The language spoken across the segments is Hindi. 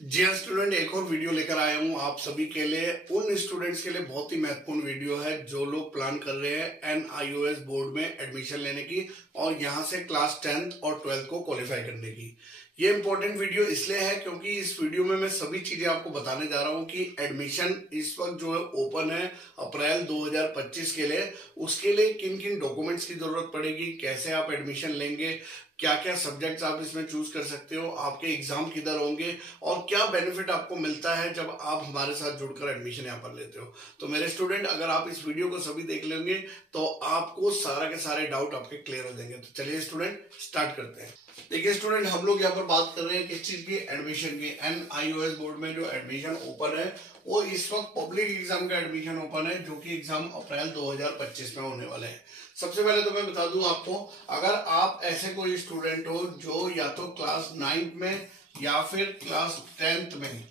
जी हाँ स्टूडेंट, एक और वीडियो लेकर आया हूँ आप सभी के लिए। उन स्टूडेंट्स के लिए बहुत ही महत्वपूर्ण वीडियो है जो लोग प्लान कर रहे हैं NIOS बोर्ड में एडमिशन लेने की और यहाँ से क्लास 10th और 12th को क्वालिफाई करने की। ये इंपॉर्टेंट वीडियो इसलिए है क्योंकि इस वीडियो में मैं सभी चीजें आपको बताने जा रहा हूँ कि एडमिशन इस वक्त जो है ओपन है अप्रैल 2025 के लिए। उसके लिए किन किन डॉक्यूमेंट्स की जरूरत पड़ेगी, कैसे आप एडमिशन लेंगे, क्या क्या सब्जेक्ट्स आप इसमें चूज कर सकते हो, आपके एग्जाम किधर होंगे और क्या बेनिफिट आपको मिलता है जब आप हमारे साथ जुड़कर एडमिशन यहाँ पर लेते हो। तो मेरे स्टूडेंट, अगर आप इस वीडियो को सभी देख लेंगे तो आपको सारा के सारे डाउट आपके क्लियर हो जाएंगे। तो चलिए स्टूडेंट स्टार्ट करते हैं। देखिए स्टूडेंट, हम लोग यहाँ पर बात कर रहे हैं किस चीज की, एडमिशन की। NIOS बोर्ड में जो एडमिशन ओपन है वो इस वक्त पब्लिक एग्जाम का एडमिशन ओपन है, जो कि एग्जाम अप्रैल 2025 में होने वाले हैं। सबसे पहले तो मैं बता दूं आपको, अगर आप ऐसे कोई स्टूडेंट हो जो या तो क्लास 9th में या फिर क्लास 10th में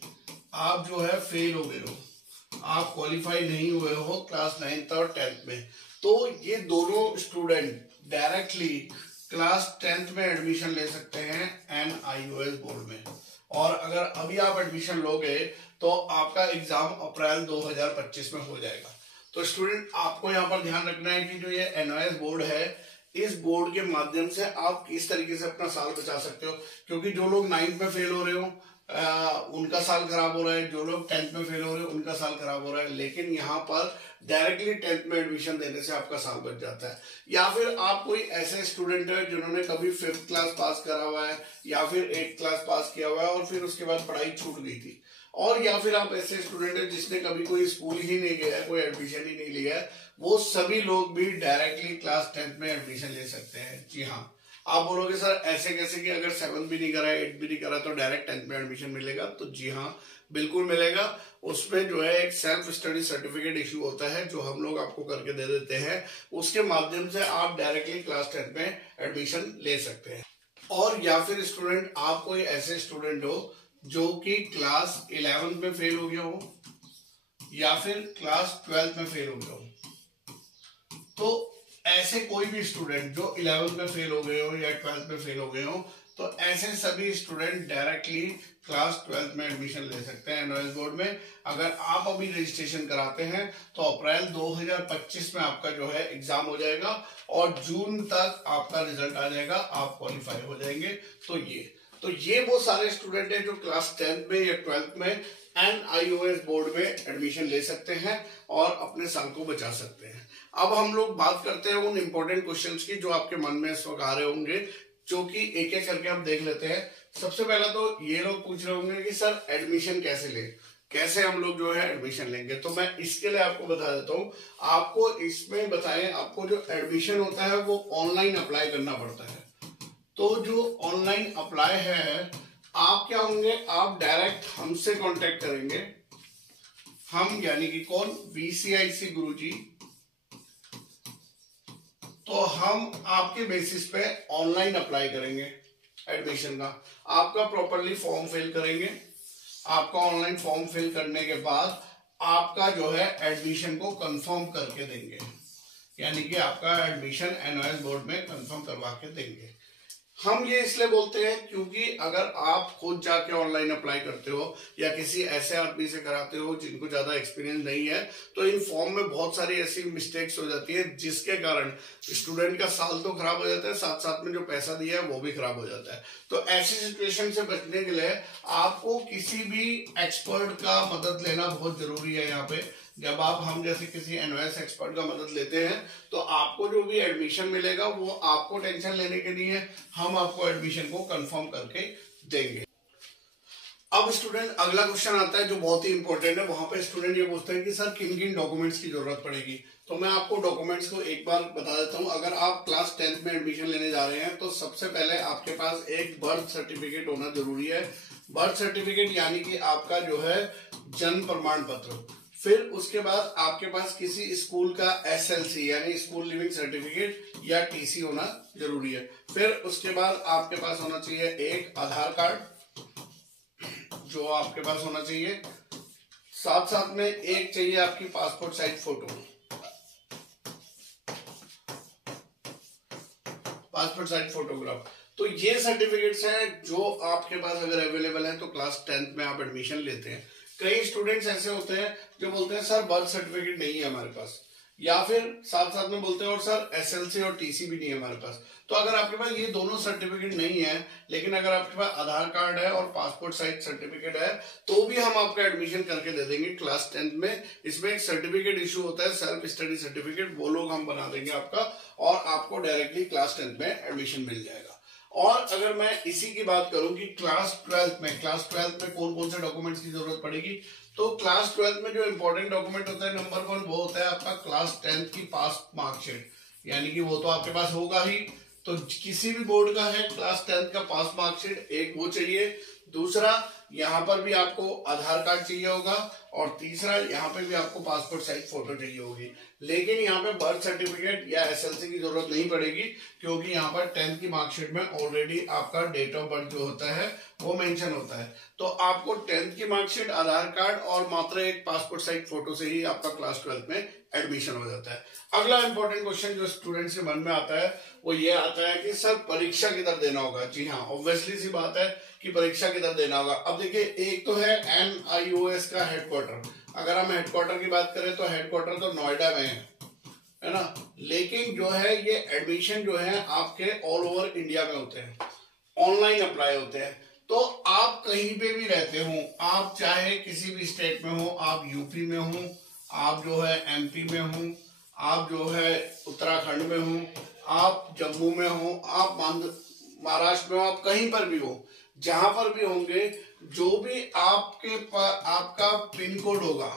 आप जो है फेल हो गए हो, आप क्वालिफाई नहीं हुए हो क्लास 9th और 10th में, तो ये दोनों स्टूडेंट डायरेक्टली क्लास 10th में एडमिशन ले सकते हैं NIOS बोर्ड में। और अगर अभी आप एडमिशन लोगे तो आपका एग्जाम अप्रैल 2025 में हो जाएगा। तो स्टूडेंट, आपको यहाँ पर ध्यान रखना है कि जो ये NIOS बोर्ड है, इस बोर्ड के माध्यम से आप किस तरीके से अपना साल बचा सकते हो। क्योंकि जो लोग 9th में फेल हो रहे हो उनका साल खराब हो रहा है, जो लोग 10th में फेल हो रहे हो उनका साल खराब हो रहा है, लेकिन यहाँ पर डायरेक्टली 10th में एडमिशन देने से आपका साल बच जाता है। या फिर आप कोई ऐसे स्टूडेंट है जिन्होंने कभी 5th क्लास पास करा हुआ है या फिर 8th क्लास पास किया हुआ है और फिर उसके बाद पढ़ाई छूट गई थी, और या फिर आप ऐसे स्टूडेंट है जिसने कभी कोई स्कूल ही नहीं गया है, कोई एडमिशन ही नहीं लिया है, वो सभी लोग भी डायरेक्टली क्लास 10th में एडमिशन ले सकते हैं। जी हाँ, आप बोलोगे सर ऐसे कैसे कि अगर 7th भी नहीं करा, 8th भी नहीं करा तो डायरेक्ट 10th में एडमिशन मिलेगा? तो जी हाँ, बिल्कुल मिलेगा। उसमें जो है एक सेल्फ स्टडी सर्टिफिकेट इश्यू होता है जो हम लोग आपको करके दे देते हैं, उसके माध्यम से आप डायरेक्टली क्लास 10th में एडमिशन ले सकते हैं। और या फिर स्टूडेंट, आप कोई ऐसे स्टूडेंट हो जो कि क्लास 11th में फेल हो गया हो या फिर क्लास 12th में फेल हो गया हो, तो ऐसे कोई भी स्टूडेंट जो 11th में फेल हो गए हो या 12th में फेल हो गए हो, तो ऐसे सभी स्टूडेंट डायरेक्टली क्लास 12th में एडमिशन ले सकते हैं NIOS बोर्ड में। अगर आप अभी रजिस्ट्रेशन कराते हैं तो अप्रैल 2025 में आपका जो है एग्जाम हो जाएगा और जून तक आपका रिजल्ट आ जाएगा, आप क्वालिफाई हो जाएंगे। तो ये वो सारे स्टूडेंट हैं जो क्लास 10th में या 12th में NIOS बोर्ड में एडमिशन ले सकते हैं और अपने साल को बचा सकते हैं। अब हम लोग बात करते हैं उन इंपॉर्टेंट क्वेश्चंस की जो आपके मन में इस वक्त आ रहे होंगे, जो कि एक एक करके हम देख लेते हैं। सबसे पहला तो ये लोग पूछ रहे होंगे कि सर एडमिशन कैसे ले, कैसे हम लोग जो है एडमिशन लेंगे। तो मैं इसके लिए आपको बता देता हूँ। आपको इसमें बताएं, आपको जो एडमिशन होता है वो ऑनलाइन अप्लाई करना पड़ता है। तो जो ऑनलाइन अप्लाई है, आप क्या होंगे, आप डायरेक्ट हमसे कांटेक्ट करेंगे। हम यानी कि कौन, VCIC गुरुजी। तो हम आपके बेसिस पे ऑनलाइन अप्लाई करेंगे एडमिशन का। आपका प्रॉपरली फॉर्म फिल करेंगे। आपका ऑनलाइन फॉर्म फिल करने के बाद आपका जो है एडमिशन को कंफर्म करके देंगे, यानी कि आपका एडमिशन NIOS बोर्ड में कंफर्म करवा के देंगे। हम ये इसलिए बोलते हैं क्योंकि अगर आप खुद जाके ऑनलाइन अप्लाई करते हो या किसी ऐसे आदमी से कराते हो जिनको ज्यादा एक्सपीरियंस नहीं है, तो इन फॉर्म में बहुत सारी ऐसी मिस्टेक्स हो जाती है जिसके कारण स्टूडेंट का साल तो खराब हो जाता है, साथ साथ में जो पैसा दिया है वो भी खराब हो जाता है। तो ऐसी सिचुएशन से बचने के लिए आपको किसी भी एक्सपर्ट का मदद लेना बहुत जरूरी है। यहाँ पे जब आप हम जैसे किसी NIOS एक्सपर्ट का मदद लेते हैं तो आपको जो भी एडमिशन मिलेगा वो आपको टेंशन लेने के लिए है, हम आपको एडमिशन को कंफर्म करके देंगे। अब स्टूडेंट, अगला क्वेश्चन आता है जो बहुत ही इंपॉर्टेंट है। वहां पे स्टूडेंट ये पूछते हैं कि सर किन किन डॉक्यूमेंट्स की जरूरत पड़ेगी। तो मैं आपको डॉक्यूमेंट्स को एक बार बता देता हूं। अगर आप क्लास 10th में एडमिशन लेने जा रहे हैं तो सबसे पहले आपके पास एक बर्थ सर्टिफिकेट होना जरूरी है। बर्थ सर्टिफिकेट यानी कि आपका जो है जन्म प्रमाण पत्र। फिर उसके बाद आपके पास किसी स्कूल का SLC यानी स्कूल लिविंग सर्टिफिकेट या TC होना जरूरी है। फिर उसके बाद आपके पास होना चाहिए एक आधार कार्ड जो आपके पास होना चाहिए, साथ साथ में एक चाहिए आपकी passport size photo. Passport size photograph. तो ये सर्टिफिकेट्स हैं जो आपके पास अगर अवेलेबल है तो क्लास 10th में आप एडमिशन लेते हैं। कई स्टूडेंट्स ऐसे होते हैं जो बोलते हैं सर बर्थ सर्टिफिकेट नहीं है हमारे पास, या फिर साथ साथ में बोलते हैं और सर एसएलसी और टीसी भी नहीं है हमारे पास। तो अगर आपके पास ये दोनों सर्टिफिकेट नहीं है, लेकिन अगर आपके पास आधार कार्ड है और पासपोर्ट साइज सर्टिफिकेट है, तो भी हम आपका एडमिशन करके दे देंगे क्लास 10th में। इसमें एक सर्टिफिकेट इशू होता है, सेल्फ स्टडी सर्टिफिकेट, वो लोग हम बना देंगे आपका, और आपको डायरेक्टली क्लास 10th में एडमिशन मिल जाएगा। और अगर मैं इसी की बात करूं कि क्लास 12th में कौन कौन से डॉक्यूमेंट्स की जरूरत पड़ेगी, तो क्लास 12th में जो इंपॉर्टेंट डॉक्यूमेंट होता है नंबर 1 वो होता है आपका क्लास 10th की पास मार्कशीट, यानी कि वो तो आपके पास होगा ही। तो किसी भी बोर्ड का है क्लास 10th का पास मार्कशीट, एक वो चाहिए। दूसरा, यहाँ पर भी आपको आधार कार्ड चाहिए होगा, और तीसरा यहाँ पे भी आपको पासपोर्ट साइज फोटो चाहिए होगी। लेकिन यहाँ पे बर्थ सर्टिफिकेट या एसएलसी की जरूरत नहीं पड़ेगी, क्योंकि यहाँ पर 10th की मार्कशीट में ऑलरेडी आपका डेट ऑफ बर्थ जो होता है वो मेंशन होता है। तो आपको 10th की मार्कशीट, आधार कार्ड और मात्र एक पासपोर्ट साइज फोटो से ही आपका क्लास 12th में एडमिशन हो जाता है। अगला इंपॉर्टेंट क्वेश्चन जो स्टूडेंट्स के मन में आता है वो ये आता है कि सर परीक्षा किधर देना होगा। जी हाँ, ऑब्वियसली सी बात है कि परीक्षा किधर देना होगा। अब देखिए, एक तो है NIOS का हेडक्वार्टर। अगर हम हेडक्वार्टर की बात करें तो हेडक्वार्टर तो नोएडा में है ना, लेकिन जो है ये एडमिशन जो है आपके ऑल ओवर इंडिया में होते हैं, ऑनलाइन अप्लाई होते हैं। तो आप कहीं पे भी रहते हो, आप चाहे किसी भी स्टेट में हो, आप यूपी में हो, आप जो है MP में हो, आप जो है उत्तराखंड में हो, आप जम्मू में हो, आप महाराष्ट्र में हो, आप कहीं पर भी हो, जहां पर भी होंगे, जो भी आपका पिन कोड होगा,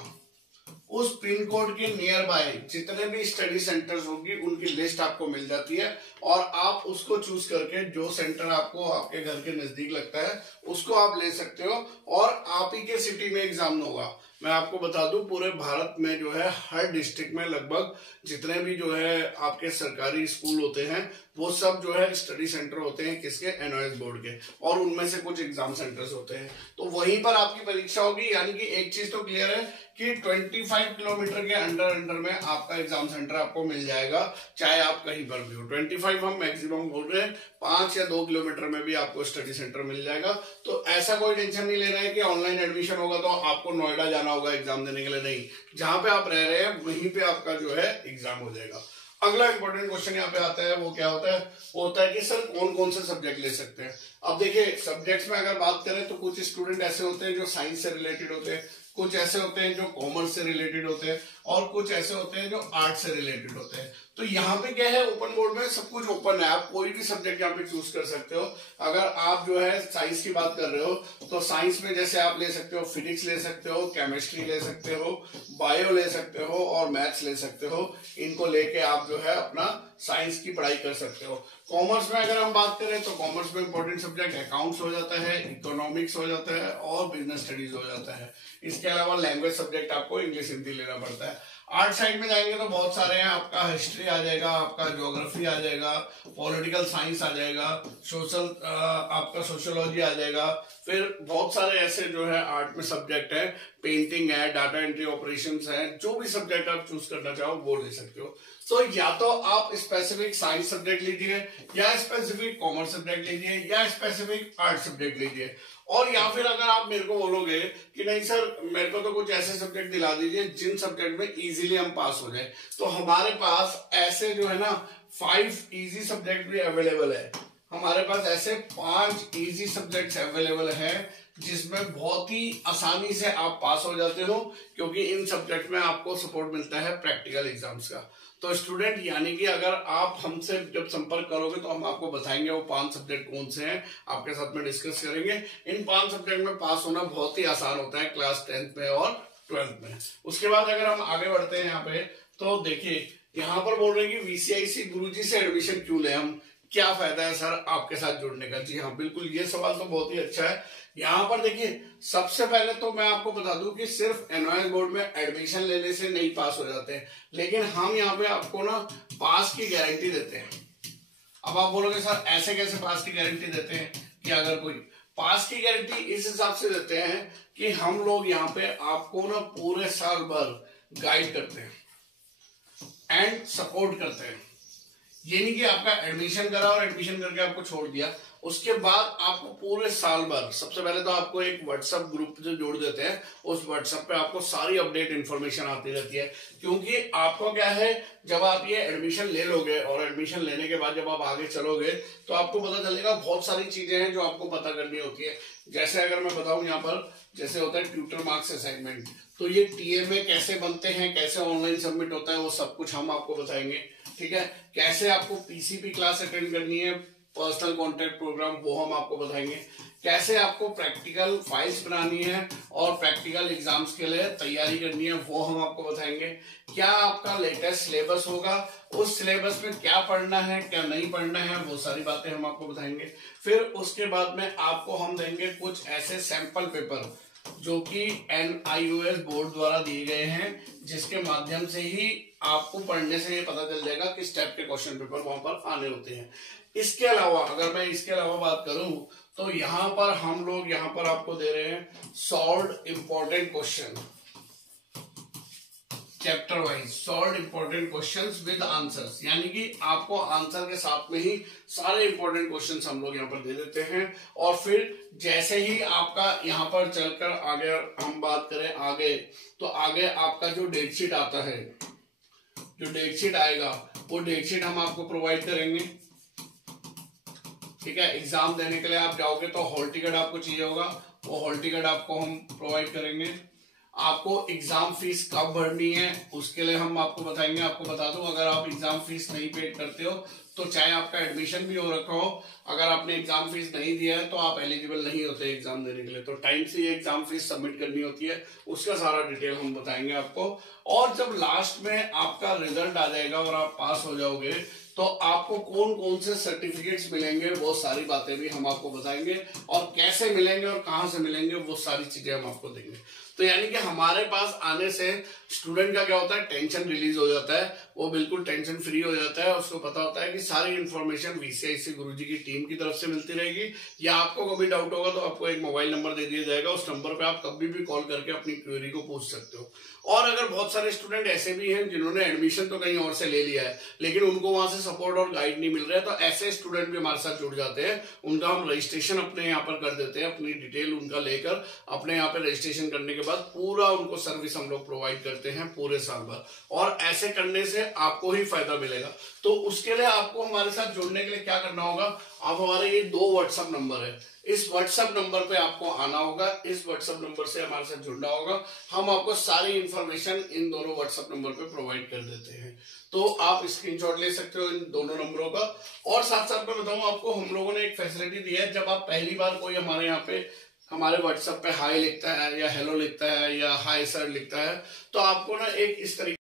उस पिन कोड के नियर बाय जितने भी स्टडी सेंटर्स होंगी उनकी लिस्ट आपको मिल जाती है, और आप उसको चूज करके जो सेंटर आपको आपके घर के नजदीक लगता है उसको आप ले सकते हो, और आप ही के सिटी में एग्जाम होगा। मैं आपको बता दूं, पूरे भारत में जो है हर डिस्ट्रिक्ट में लगभग जितने भी जो है आपके सरकारी स्कूल होते हैं वो सब जो है स्टडी सेंटर होते हैं किसके, NIOS बोर्ड के, और उनमें से कुछ एग्जाम सेंटर्स होते हैं। तो वहीं पर आपकी परीक्षा होगी। यानी कि एक चीज तो क्लियर है कि 25 किलोमीटर के अंडर में आपका एग्जाम सेंटर आपको मिल जाएगा, चाहे आप कहीं पर भी हो। 25 हम मैक्सिमम बोल रहे हैं, 5 या 2 किलोमीटर में भी आपको स्टडी सेंटर मिल जाएगा। तो ऐसा कोई टेंशन नहीं लेना है कि ऑनलाइन एडमिशन होगा तो आपको नोएडा जाना होगा एग्जाम देने के लिए, नहीं, जहां पे आप रह रहे हैं वहीं पे आपका जो है एग्जाम हो जाएगा। अगला इंपॉर्टेंट क्वेश्चन यहाँ पे आता है, वो क्या होता है, वो होता है कि सर कौन कौन से सब्जेक्ट ले सकते हैं। अब देखिए, सब्जेक्ट्स में अगर बात करें तो कुछ स्टूडेंट ऐसे होते हैं जो साइंस से रिलेटेड होते हैं, कुछ ऐसे होते हैं जो कॉमर्स से रिलेटेड होते हैं, और कुछ ऐसे होते हैं जो आर्ट से रिलेटेड होते हैं। तो यहाँ पे क्या है, ओपन बोर्ड में सब कुछ ओपन है, आप कोई भी सब्जेक्ट यहाँ पे चूज कर सकते हो। अगर आप जो है साइंस की बात कर रहे हो तो साइंस में जैसे आप ले सकते हो फिजिक्स ले सकते हो, केमिस्ट्री ले सकते हो, बायो ले सकते हो और मैथ्स ले सकते हो। इनको लेके आप जो है अपना साइंस की पढ़ाई कर सकते हो। कॉमर्स में अगर हम बात करें तो कॉमर्स में इंपॉर्टेंट सब्जेक्ट अकाउंट्स हो जाता है, इकोनॉमिक्स हो जाता है और बिजनेस स्टडीज हो जाता है। इसके अलावा लैंग्वेज सब्जेक्ट आपको इंग्लिश हिंदी लेना पड़ता है। आर्ट साइड में जाएंगे तो बहुत सारे हैं, आपका हिस्ट्री आ जाएगा, आपका ज्योग्राफी आ जाएगा, पॉलिटिकल साइंस आ जाएगा, आपका सोशियोलॉजी आ जाएगा। फिर बहुत सारे ऐसे जो है आर्ट में सब्जेक्ट है, पेंटिंग है, डाटा एंट्री ऑपरेशंस है, जो भी सब्जेक्ट आप चूज करना चाहो वो ले सकते हो। तो या तो आप स्पेसिफिक साइंस सब्जेक्ट लीजिए, या स्पेसिफिक कॉमर्स सब्जेक्ट लीजिए, या स्पेसिफिक आर्ट सब्जेक्ट लीजिए। और या फिर अगर आप मेरे को बोलोगे कि नहीं सर मेरे को तो कुछ ऐसे सब्जेक्ट दिला दीजिए जिन सब्जेक्ट में इजीली हम पास हो जाए, तो हमारे पास ऐसे जो है ना 5 इजी सब्जेक्ट भी अवेलेबल है। हमारे पास ऐसे 5 इजी सब्जेक्ट्स अवेलेबल है जिसमें बहुत ही आसानी से आप पास हो जाते हो, क्योंकि इन सब्जेक्ट में आपको सपोर्ट मिलता है प्रैक्टिकल एग्जाम्स का। तो स्टूडेंट, यानी कि अगर आप हमसे जब संपर्क करोगे तो हम आपको बताएंगे वो 5 सब्जेक्ट कौन से हैं, आपके साथ में डिस्कस करेंगे। इन 5 सब्जेक्ट में पास होना बहुत ही आसान होता है क्लास 10th में और 12th में। उसके बाद अगर हम आगे बढ़ते हैं यहाँ पे, तो देखिए यहाँ पर बोल रहे हैं कि VCIC गुरुजी से एडमिशन क्यों ले हम, क्या फायदा है सर आपके साथ जुड़ने का। जी हाँ, बिल्कुल, ये सवाल तो बहुत ही अच्छा है। यहाँ पर देखिए, सबसे पहले तो मैं आपको बता दूं कि सिर्फ NIOS बोर्ड में एडमिशन लेने से नहीं पास हो जाते हैं, लेकिन हम यहाँ पे आपको ना पास की गारंटी देते हैं। अब आप बोलोगे सर ऐसे कैसे पास की गारंटी देते हैं, कि अगर कोई पास की गारंटी इस हिसाब से देते हैं कि हम लोग यहाँ पे आपको ना पूरे साल भर गाइड करते हैं एंड सपोर्ट करते हैं। ये नहीं कि आपका एडमिशन करा और एडमिशन करके आपको छोड़ दिया। उसके बाद आपको पूरे साल भर, सबसे पहले तो आपको एक व्हाट्सएप ग्रुप जो जोड़ देते हैं, उस व्हाट्सएप पे आपको सारी अपडेट इन्फॉर्मेशन आती रहती है। क्योंकि आपको क्या है, जब आप ये एडमिशन ले लोगे और एडमिशन लेने के बाद जब आप आगे चलोगे तो आपको पता चलेगा बहुत सारी चीजें हैं जो आपको पता करनी होती है। जैसे अगर मैं बताऊं यहाँ पर, जैसे होता है ट्यूटर मार्क्स असाइनमेंट, तो ये टीएमए कैसे बनते हैं, कैसे ऑनलाइन सबमिट होता है, वो सब कुछ हम आपको बताएंगे। ठीक है, कैसे आपको पीसीपी क्लास अटेंड करनी है, पर्सनल कॉन्टेक्ट प्रोग्राम, वो हम आपको बताएंगे। कैसे आपको प्रैक्टिकल फाइल्स बनानी है और प्रैक्टिकल एग्जाम्स के लिए तैयारी करनी है, वो हम आपको बताएंगे। क्या आपका लेटेस्ट सिलेबस होगा, उस सिलेबस में क्या पढ़ना है क्या नहीं पढ़ना है, वो सारी बातें हम आपको बताएंगे। फिर उसके बाद में आपको हम देंगे कुछ ऐसे सैंपल पेपर जो कि NIOS बोर्ड द्वारा दिए गए हैं, जिसके माध्यम से ही आपको पढ़ने से ये पता चल जाएगा किस टाइप के क्वेश्चन पेपर वहां पर आने होते हैं। इसके अलावा अगर मैं इसके अलावा बात करूं तो यहाँ पर हम लोग यहाँ पर आपको दे रहे हैं solved important question, chapter wise solve important questions with answers, यानी कि आपको आंसर के साथ में ही सारे इंपॉर्टेंट क्वेश्चंस हम लोग यहाँ पर दे देते हैं। और फिर जैसे ही आपका यहाँ पर चलकर आगे हम बात करें आगे, तो आगे आपका जो डेट शीट आता है, जो डेट शीट आएगा वो डेट शीट हम आपको प्रोवाइड करेंगे। ठीक है, एग्जाम देने के लिए आप जाओगे तो हॉल टिकट आपको चाहिए होगा, वो हॉल टिकट आपको हम प्रोवाइड करेंगे। आपको एग्जाम फीस कब भरनी है उसके लिए हम आपको बताएंगे। आपको बता दूं, अगर आप एग्जाम फीस नहीं पे करते हो तो चाहे आपका एडमिशन भी हो रखा हो, अगर आपने एग्जाम फीस नहीं दिया है तो आप एलिजिबल नहीं होते एग्जाम देने के लिए। तो टाइम से ये एग्जाम फीस सबमिट करनी होती है, उसका सारा डिटेल हम बताएंगे आपको। और जब लास्ट में आपका रिजल्ट आ जाएगा और आप पास हो जाओगे तो आपको कौन कौन से सर्टिफिकेट्स मिलेंगे, वो सारी बातें भी हम आपको बताएंगे। और कैसे मिलेंगे और कहां से मिलेंगे, वो सारी चीजें हम आपको देंगे। तो यानी कि हमारे पास आने से स्टूडेंट का क्या होता है, टेंशन रिलीज हो जाता है, वो बिल्कुल टेंशन फ्री हो जाता है। उसको पता होता है कि सारी इन्फॉर्मेशन VCIC गुरुजी की टीम की तरफ से मिलती रहेगी। या आपको कभी डाउट होगा तो आपको एक मोबाइल नंबर दे दिया जाएगा, उस नंबर पे आप कभी भी कॉल करके अपनी क्वेरी को पूछ सकते हो। और अगर बहुत सारे स्टूडेंट ऐसे भी हैं जिन्होंने एडमिशन तो कहीं और से ले लिया है लेकिन उनको वहां से सपोर्ट और गाइड नहीं मिल रहा है, तो ऐसे स्टूडेंट भी हमारे साथ जुड़ जाते हैं। उनका हम रजिस्ट्रेशन अपने यहाँ पर कर देते हैं, अपनी डिटेल उनका लेकर अपने यहाँ पे रजिस्ट्रेशन करने के बाद पूरा उनको सर्विस हम लोग प्रोवाइड करते हैं पूरे साल भर। और ऐसे करने से आपको ही फायदा मिलेगा। तो उसके लिए आपको हमारे साथ जुड़ने के लिए क्या करना होगा, आप हमारे ये 2 व्हाट्सएप नंबर है, इस व्हाट्सएप नंबर पे आपको आना होगा, इस व्हाट्सएप नंबर से हमारे साथ जुड़ना होगा। हम आपको सारी इंफॉर्मेशन इन दोनों व्हाट्सएप नंबर पे प्रोवाइड कर देते हैं। तो आप स्क्रीनशॉट ले सकते हो इन दोनों नंबरों का। और साथ साथ मैं बताऊं आपको, हम लोगों ने एक फैसिलिटी दी है, जब आप पहली बार कोई हमारे यहाँ पे हमारे व्हाट्सएप पे हाई लिखता है या हेलो लिखता है या हाय सर लिखता है, तो आपको ना एक इस तरीके